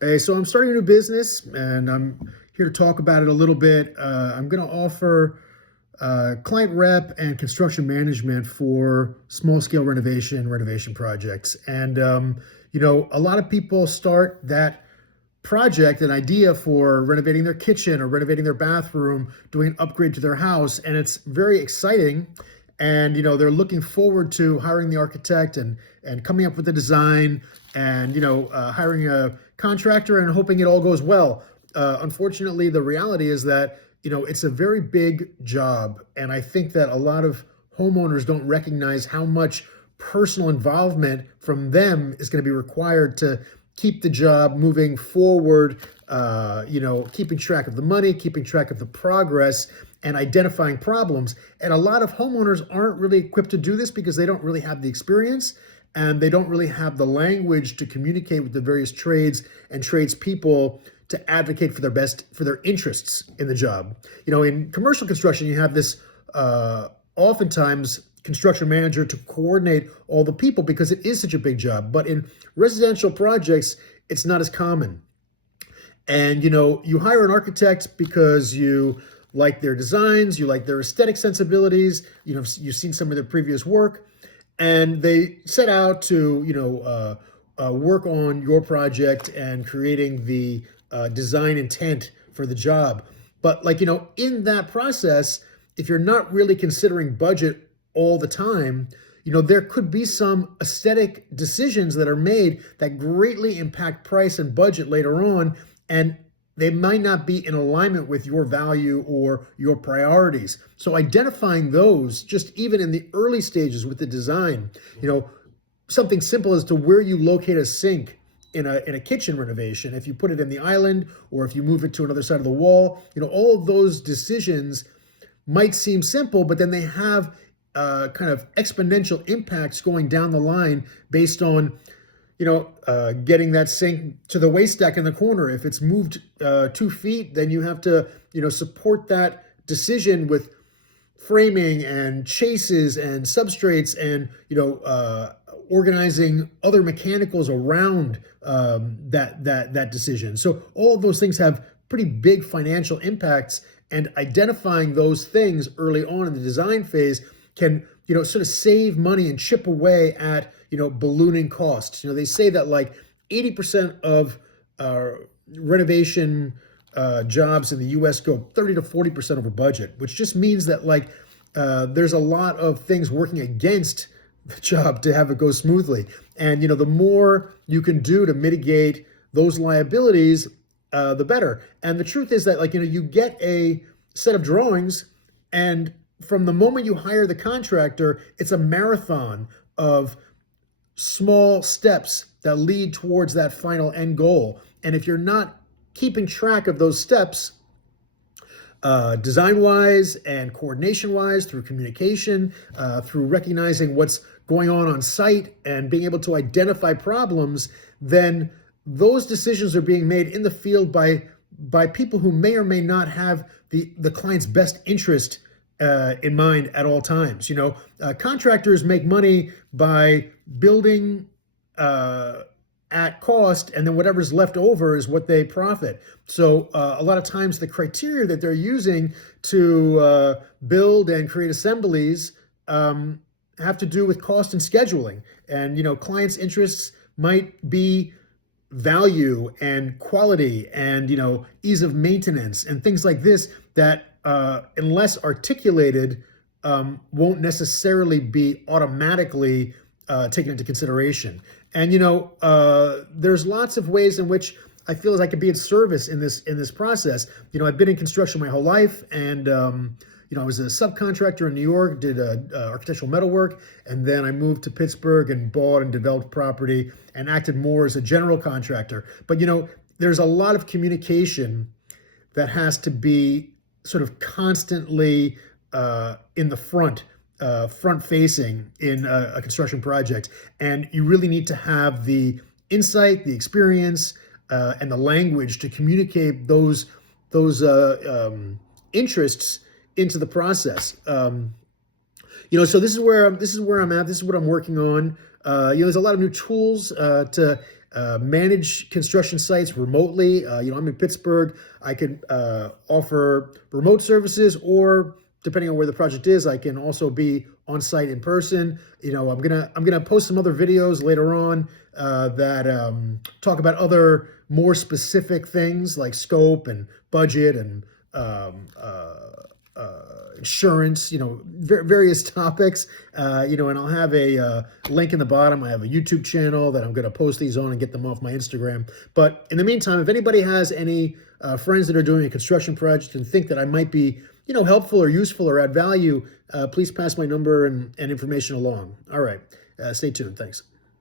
Hey, so I'm starting a new business and I'm here to talk about it a little bit. I'm going to offer client rep and construction management for small scale renovation projects. And, a lot of people start that project, an idea for renovating their kitchen or renovating their bathroom, doing an upgrade to their house, and it's very exciting. And they're looking forward to hiring the architect and coming up with the design and hiring a contractor and hoping it all goes well. Unfortunately, the reality is that it's a very big job, and I think that a lot of homeowners don't recognize how much personal involvement from them is going to be required to keep the job moving forward, keeping track of the money, keeping track of the progress, and identifying problems. And a lot of homeowners aren't really equipped to do this because they don't really have the experience and they don't really have the language to communicate with the various trades and tradespeople to advocate for their interests in the job. In commercial construction, you have this oftentimes construction manager to coordinate all the people because it is such a big job. But in residential projects, it's not as common. And you hire an architect because you like their designs, you like their aesthetic sensibilities, you've seen some of their previous work, and they set out to work on your project and creating the design intent for the job. But in that process, if you're not really considering budget all the time, there could be some aesthetic decisions that are made that greatly impact price and budget later on, and they might not be in alignment with your value or your priorities. So identifying those, just even in the early stages with the design, something simple as to where you locate a sink in a kitchen renovation, if you put it in the island or if you move it to another side of the wall, all of those decisions might seem simple, but then they have kind of exponential impacts going down the line based on getting that sink to the waste stack in the corner. If it's moved 2 feet, then you have to, support that decision with framing and chases and substrates and, organizing other mechanicals around that decision. So all of those things have pretty big financial impacts, and identifying those things early on in the design phase can sort of save money and chip away at ballooning costs. They say that like 80% of renovation jobs in the U.S. go 30 to 40% over budget, which just means that there's a lot of things working against the job to have it go smoothly. And the more you can do to mitigate those liabilities, the better. And the truth is that you get a set of drawings, and from the moment you hire the contractor, it's a marathon of small steps that lead towards that final end goal. And if you're not keeping track of those steps, design-wise and coordination-wise, through communication, through recognizing what's going on site and being able to identify problems, then those decisions are being made in the field by people who may or may not have the client's best interest in mind at all times. Contractors make money by building at cost, and then whatever's left over is what they profit. So a lot of times the criteria that they're using to build and create assemblies have to do with cost and scheduling. And clients' interests might be value and quality and ease of maintenance and things like this that unless articulated won't necessarily be automatically taken into consideration. And there's lots of ways in which I feel as I could be of service in this process. I've been in construction my whole life, and I was a subcontractor in New York, did architectural metalwork, and then I moved to Pittsburgh and bought and developed property and acted more as a general contractor. But there's a lot of communication that has to be sort of constantly in the front facing in a construction project. And you really need to have the insight, the experience, and the language to communicate those interests into the process. So this is where I'm at. This is what I'm working on. There's a lot of new tools to manage construction sites remotely. I'm in Pittsburgh. I can offer remote services, or depending on where the project is, I can also be on site in person. I'm gonna post some other videos later on that talk about other more specific things like scope and budget and insurance, various topics, and I'll have a link in the bottom. I have a YouTube channel that I'm going to post these on and get them off my Instagram. But in the meantime, if anybody has any friends that are doing a construction project and think that I might be, helpful or useful or add value, please pass my number and information along. All right. Stay tuned. Thanks.